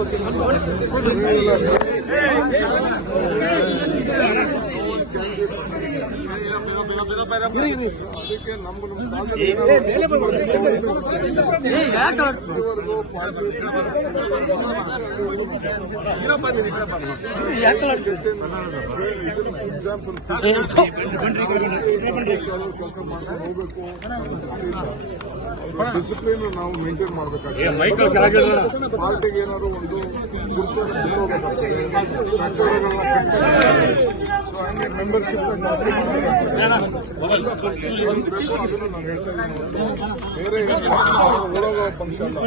Hey, hey, hey. ಅದಕ್ಕೆ ಕೆಲಸ ಹೋಗ್ಬೇಕು ಡಿಸಿಪ್ಲಿನ್ ನಾವು ಮೇಂಟೈನ್ ಮಾಡಬೇಕಾಗ್ತದೆ ಪಾರ್ಟಿಗೆ ಏನಾದ್ರು ಒಂದು ಗುರುತು ಮೆಂಬರ್ಶಿಪ್ ಜಾಸ್ತಿ ಬೇರೆ ಒಳಗೆ ಪಕ್ಷ ಅಲ್ಲ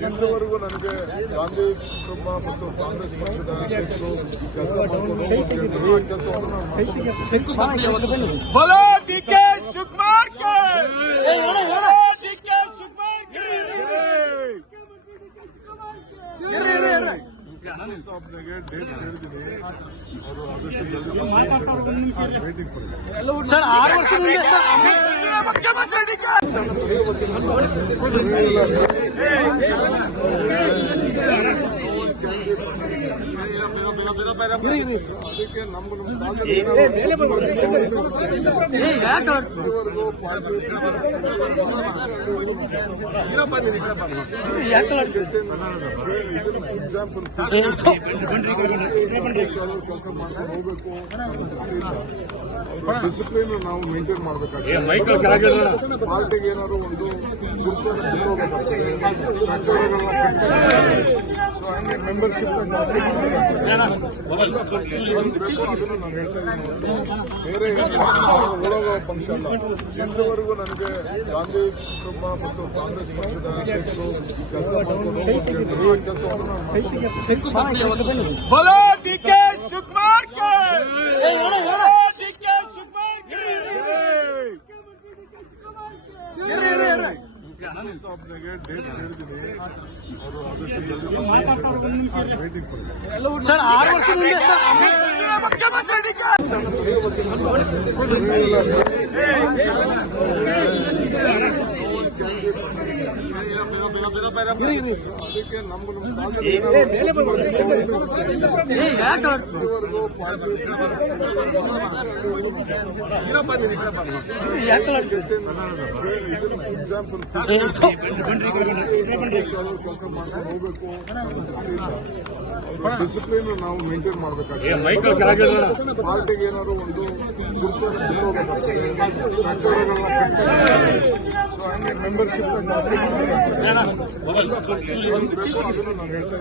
ಇಲ್ಲಿವರೆಗೂ ನನಗೆ ಗಾಂಧಿ ಕುಟುಂಬ ಮತ್ತು ಕಾಂಗ್ರೆಸ್ ಪಕ್ಷದ ಅಧ್ಯಕ್ಷರು ಕೆಲಸ ಕೆಲಸವನ್ನು ನಾನು ಸಾಬ್ನಿಗೆ ಡೇಟ್ ಹೇಳಿದ್ದೀನಿ ಅವರು ಸರ್ ಆರು ವರ್ಷದಿಂದ ಅದಕ್ಕೆ ಕೆಲಸ ಡಿಸಿಪ್ಲಿನ್ ನಾವು ಮೇಂಟೈನ್ ಮಾಡಬೇಕಾಗ್ತದೆ. ಪಾರ್ಟಿಗೆ ಏನಾದ್ರು ಒಂದು ಗುರುತು ಬಿಟ್ಟೋಗ್ಬೇಕಾಗ್ತದೆ ಸೊ ಹಂಗೆ ಮೆಂಬರ್ಶಿಪ್ ಜಾಸ್ತಿ ಬೇಕು ಅದನ್ನು ನಾನು ಹೇಳ್ತಾ ಇದ್ದೀನಿ ಬೇರೆ ಓಡೋಗೋ ಪಕ್ಷ ಅಲ್ಲ ಇಲ್ಲಿವರೆಗೂ ನನಗೆ ಗಾಂಧಿ ಕುಟುಂಬ ಮತ್ತು ಕಾಂಗ್ರೆಸ್ ಪಕ್ಷದ ಅಧ್ಯಕ್ಷರು ಕೆಲಸ ಮಾಡ್ಕೊಂಡು ಹೋಗ್ಬೇಕು ಆ ಕೆಲಸವನ್ನು ನಾನು ಮಾಡ್ತೀನಿ. ಸರ್ ಆರು ವರ್ಷದಿಂದ ಮುಖ್ಯಮಂತ್ರಿ ಡಿಕೆ ಅದಕ್ಕೆ ಕೆಲಸ ಡಿಸಿಪ್ಲಿನ್ ನಾವು ಮೇಂಟೈನ್ ಮಾಡಬೇಕಾಗ್ತದೆ ಪಾರ್ಟಿಗೆ ಏನಾದ್ರು ಒಂದು ಗುರುತು ಮೆಂಬರ್ಶಿಪ್ ನಾನು ಹೇಳ್ತಾ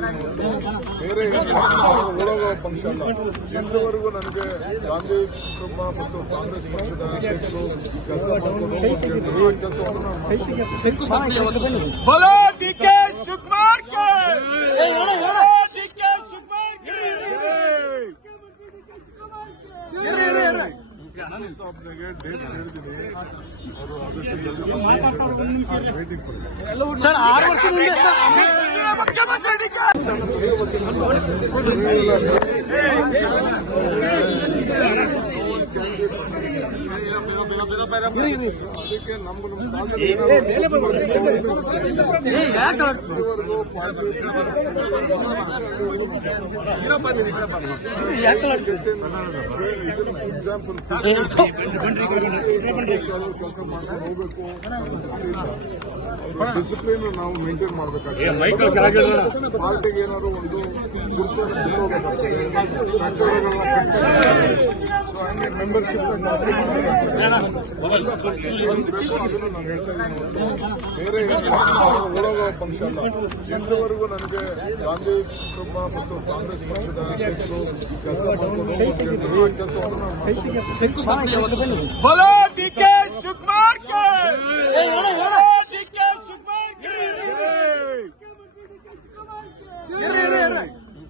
ಬೇರೆ ಓಡೋಗೋ ಪಕ್ಷ ಅಲ್ಲ. ಇಲ್ಲಿವರೆಗೂ ನನಗೆ ಗಾಂಧಿ ಕುಟುಂಬ ಮತ್ತು ಕಾಂಗ್ರೆಸ್ ಪಕ್ಷದ ಕೆಲಸ ಮಾಡಿಕೊಂಡು ಕೆಲಸವನ್ನು ನಾನು ಮಾಡ್ತೀನಿ. ಸರ್ ಆರು ವರ್ಷದಿಂದ ಮುಖ್ಯಮಂತ್ರಿ ಡಿಕೆ ಅದಕ್ಕೆ ಕೆಲಸ ಡಿಸಿಪ್ಲಿನ್ ನಾವು ಮೇಂಟೈನ್ ಮಾಡಬೇಕಾಗ್ತದೆ ಪಾರ್ಟಿಗೆ ಏನಾದ್ರು ಒಂದು ಗುರುತು ಮೆಂಬರ್ಶಿಪ್ ಜಾಸ್ತಿ ಬೇಕು ಅದನ್ನು ನಾನು ಹೇಳ್ತಾ ಇದ್ದೀನಿ ಬೇರೆ ಓಡೋಗೋ ಪಕ್ಷ ಅಲ್ಲ. ಇಲ್ಲಿವರೆಗೂ ನನಗೆ ಗಾಂಧಿ ಕುಟುಂಬ ಮತ್ತು ಕಾಂಗ್ರೆಸ್ ಪಕ್ಷದ ಕೆಲಸ ಕೆಲಸವನ್ನು